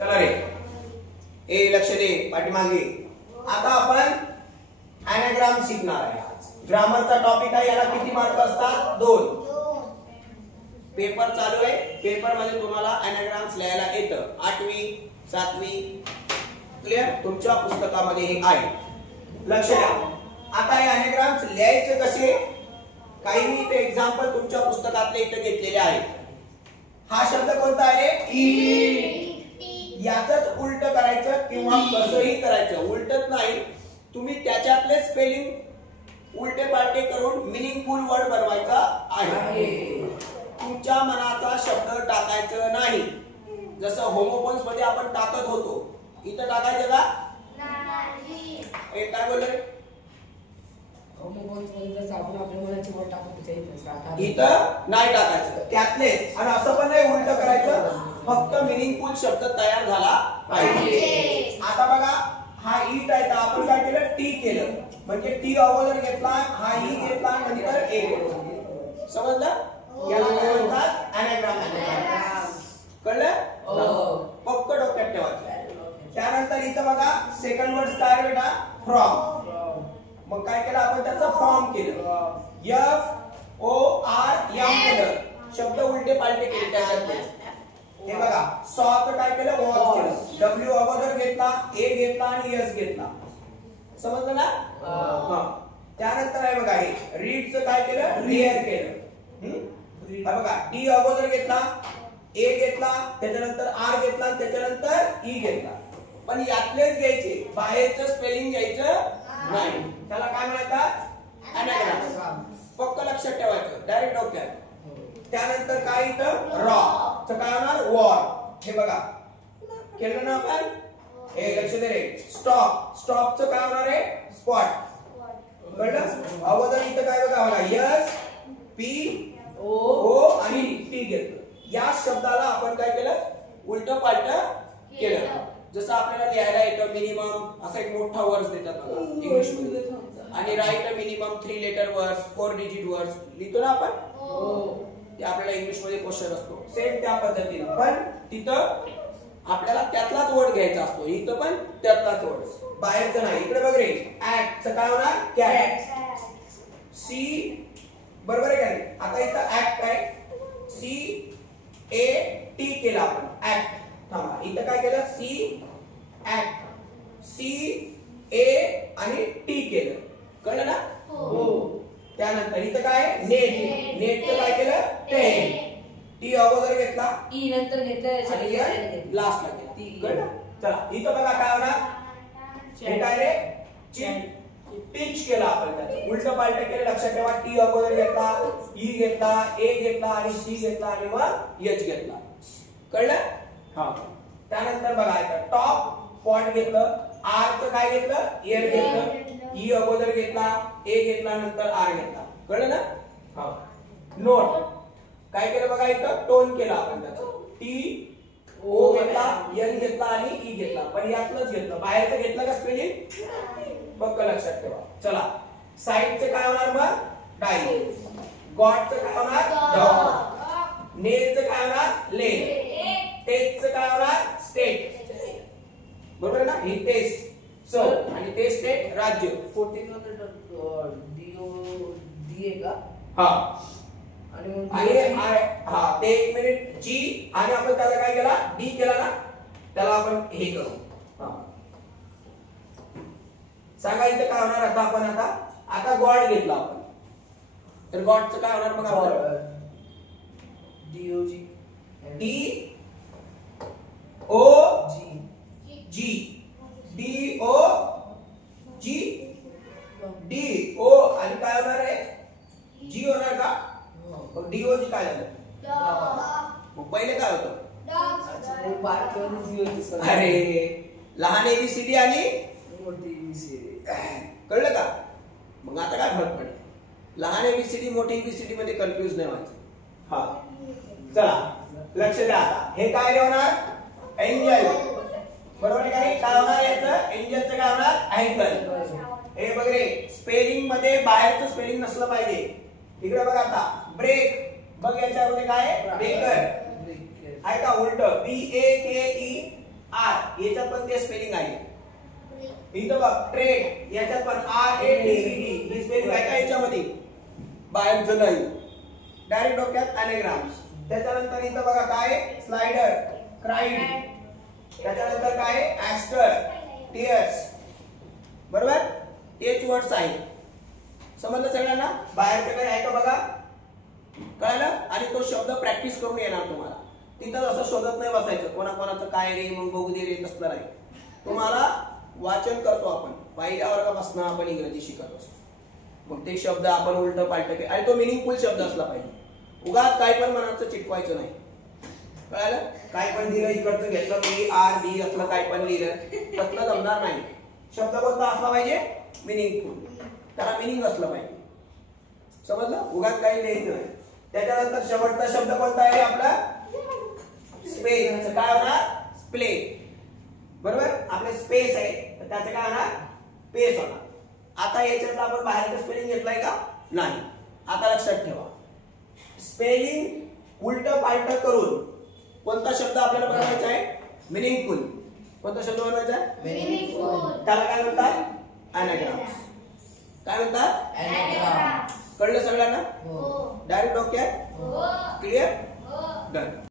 चला रे, ए लक्ष दे पाठीमागे. आता आपण ॲनाग्राम शिकणार आहे. ग्रामरचा टॉपिक आहे. याला किती मार्क असतात? 2. पेपर चालू आहे. पेपर मध्ये तुम्हाला ॲनाग्राम्स लिहायला येतं. 8वी 7वी क्लिअर तुमच्या पुस्तकामध्ये हे आहे. लक्ष द्या. आता हे ॲनाग्राम्स लिहायचे कसे? काही मी ते एक्झाम्पल तुमच्या पुस्तकातले इथे घेतलेले आहेत. हा शब्द कोणता आहे? ईट. याचंच उलट करायचं किंवा कसंही करायचं. उलटच नाही, तुम्ही त्याच्यातले स्पेलिंग उलटे पालटे करून मिनिंगफुल वर्ड बनवायचा आहे. तुमच्या मनाचा शब्द टाकायचं नाही. जसं होमोफोन्स मध्ये आपण टाकत होतो, इथं टाकायचं का? नाही. काय बोलले? होमोफोन्स मध्ये जसं आपण आपल्या मनाची वर्ड टाकतो इथं नाही टाकायचं. त्यातलेच. आणि असं पण नाही उलट करायचं, फक्त मिनिंगफुल शब्द तयार झाला पाहिजे. आता बघा, हा ईट आहे तर आपण काय केलं? टी केलं. म्हणजे टी अगोदर घेतला, हा ई घेतला, नंतर ए घेतला. समजलं? याला काय म्हणतात? ॲनाग्राम. कळलं? पक्क डोक्यात ठेवायचं. त्यानंतर इथं बघा सेकंड वर्ड काय बेटा? फ्रॉम. मग काय केलं आपण? त्याचं फॉर्म केलं. FORM केलं. शब्द उलटे पालटे केले त्याच्यात. हे बघा, सॉ काय केलं? वॉच केलं. W अगोदर घेतला, ए घेतला आणि एस घेतला. समजलं ना? त्यानंतर आहे बघा, हे रीडचं काय केलं? रिअर केलं. बघा, डी अगोदर घेतला, ए घेतला, त्याच्यानंतर आर घेतला, त्याच्यानंतर ई घेतला. पण यातलेच घ्यायचे, बाहेरचं स्पेलिंग घ्यायचं नाही. त्याला काय म्हणतात? ॲनाग्राम. पक्क लक्षात ठेवायचं, डायरेक्ट डोक्यात. त्यानंतर काय इथं? रॉ च काय होणार? वॉर. हे बघा केलं ना आपण. हे लक्ष दे रे. स्टॉप. स्टॉप च काय होणार आहे? स्पॉट. कळलं? अगोदर इथं काय बघा, एस पी ओ आणि टी घेतलं. या शब्दाला आपण काय केलं? उलट पालट केलं. जसं आपल्याला लिहायला येतं मिनिमम, असा एक मोठा वर्ड्स देतात बघा इंग्लिश मध्ये. आणि write a minimum 3 letter words, 4 digit words लिहितो ना आपण. ते आपल्याला इंग्लिश मध्ये क्वेश्चन असतो. सेम त्या पद्धतीने, पण तिथं आपल्याला त्यातलाच वर्ड घ्यायचा असतो. इथं पण त्यातलाच वर्ड, बाहेरचं नाही. इकडे बघ रे, ऍक्ट च काय होणार? कॅट. सी बरोबर आहे का नाही? आता इथं ऍक्ट आहे. CAT केला आपण. ऍक्ट. थांबा, इथं काय केलं? ऍक्ट. CA आणि टी केलं. कळलं ना? त्यानंतर इथं काय? नेट. नेटचं काय केलं? टेन. टी अगोदर घेतला, ई नंतर घेतलं आणि लास्टला केला. कळलं? चला, इथं बघा काय होणार? हे काय रे? टीच केला आपण. त्याचं उलट पालट केलं. लक्षात ठेवा, टी अगोदर घेतला, ई घेतला, ए घेतला आणि सी घेतला आणि मग एच घेतला. कळलं? हा. त्यानंतर बघा इथं टॉप, पॉट घेतलं, आर चं काय घेतलं? एअर घेतलं, ई अगोदर घेतला, ए घेतला, नंतर आर घेतला. कळलं ना? हा. नोट काय केलं बघा, इथं टोन केला आपण. त्याचं टी ओ घेतला, एन घेतला आणि ई घेतला. पण यातलंच घेतलं, बाहेरचं घेतलं का स्पेलिंग? पक्क लक्षात ठेवा. चला, साईडचं काय होणार मग? डाई. गॉडचं काय होणार? डॉग. नेलचं काय होणार? ले. टेस्टचं काय होणार? स्टेट. बरोबर ना? ही टेस्ट च आणि ते स्टेट राज्य. 14 मध्ये डी का? हा. आणि हा ते 1 मिनिट जी. आणि आपण त्याला काय केला? डी केला ना. त्याला आपण हे करू. सांगा इथे काय होणार? आता आपण आता गॉड घेतला आपण, तर गॉडचं काय होणार? बघा, DOG डी ओ जी. DOG डी ओ आणि काय होणार आहे? जी होणार का? मग DOG काय झालं? मग पहिले काय होतं? अरे, लहान ABCD आणि मोठी ABCD. कळलं का? मग आता काय फरक पडला? लहान ABCD मोठी ABCD मध्ये कन्फ्युज नाही व्हायचं. हा. चला, लक्ष द्या. आता हे काय होणार? एंजल. बरोबर आहे का नाही? काय होणार याचं? एंजलचं काय होणार? अँगल. हे बघ रे, स्पेलिंग मध्ये बाहेरचं स्पेलिंग नसलं पाहिजे. इकडे बघा आता, ब्रेक. बघ याच्यामध्ये काय? ब्रेकर आहे का? उलट BAKE याच्यात पण ते स्पेलिंग आहे. इथं बघ ट्रेड, याच्यात पण RADED ही स्पेलिंग आहे का याच्यामध्ये? बाहेरचं नाही, डायरेक्ट डोक्यात anagrams. त्याच्यानंतर इथं बघा काय स्लाइडर, क्राईड. त्याच्यानंतर काय ॲस्टर, टीयर्स. बरोबर, तेच वर्ड्स आहे. समजलं सगळ्यांना? बाहेरचं काय आहे का बघा, कळलं? आणि तो शब्द प्रॅक्टिस करून येणार तुम्हाला. तिथं असं शोधत नाही बसायचं कोणाकोणाचं काय रे मग बघू दे रे, तसलं नाही. तुम्हाला वाचन करतो आपण, पहिल्या वर्गापासून आपण इंग्रजी शिकत असतो. मग ते शब्द आपण उलट पालट आणि तो मिनिंगफुल शब्द असला पाहिजे. उगाच काय पण मनाचं चिटवायचं नाही, कळलं? काय पण दिलं इकडचं घेतलं BRD असलं काय पण लिहिलं तसलं जमणार नाही. शब्द कोणता असला पाहिजे? मिनिंगफुल, त्याला मिनिंग असलं पाहिजे. समजलं? उगाच काही लिहायचं नाही. त्याच्यानंतर शेवटचा शब्द कोणता आहे आपला? स्पेस. काय होणार? स्प्ले. बरोबर, आपले स्पेस आहे तर त्याचं काय होणार? पेस होणार. आता याच्यात आपण बाहेरचं स्पेलिंग घेतलंय का? नाही. आता लक्षात ठेवा, स्पेलिंग उलट पालट करून कोणता शब्द आपल्याला बनवायचा आहे? मिनिंगफुल. कोणता शब्द बनवायचा आहे? मिनिंगफुल. त्याला काय म्हणतात? anagrams. काय म्हणतात? anagrams. कळलं सगळ्यांना? हो. डायरेक्ट डोक्यात? हो. क्लिअर? हो. डन.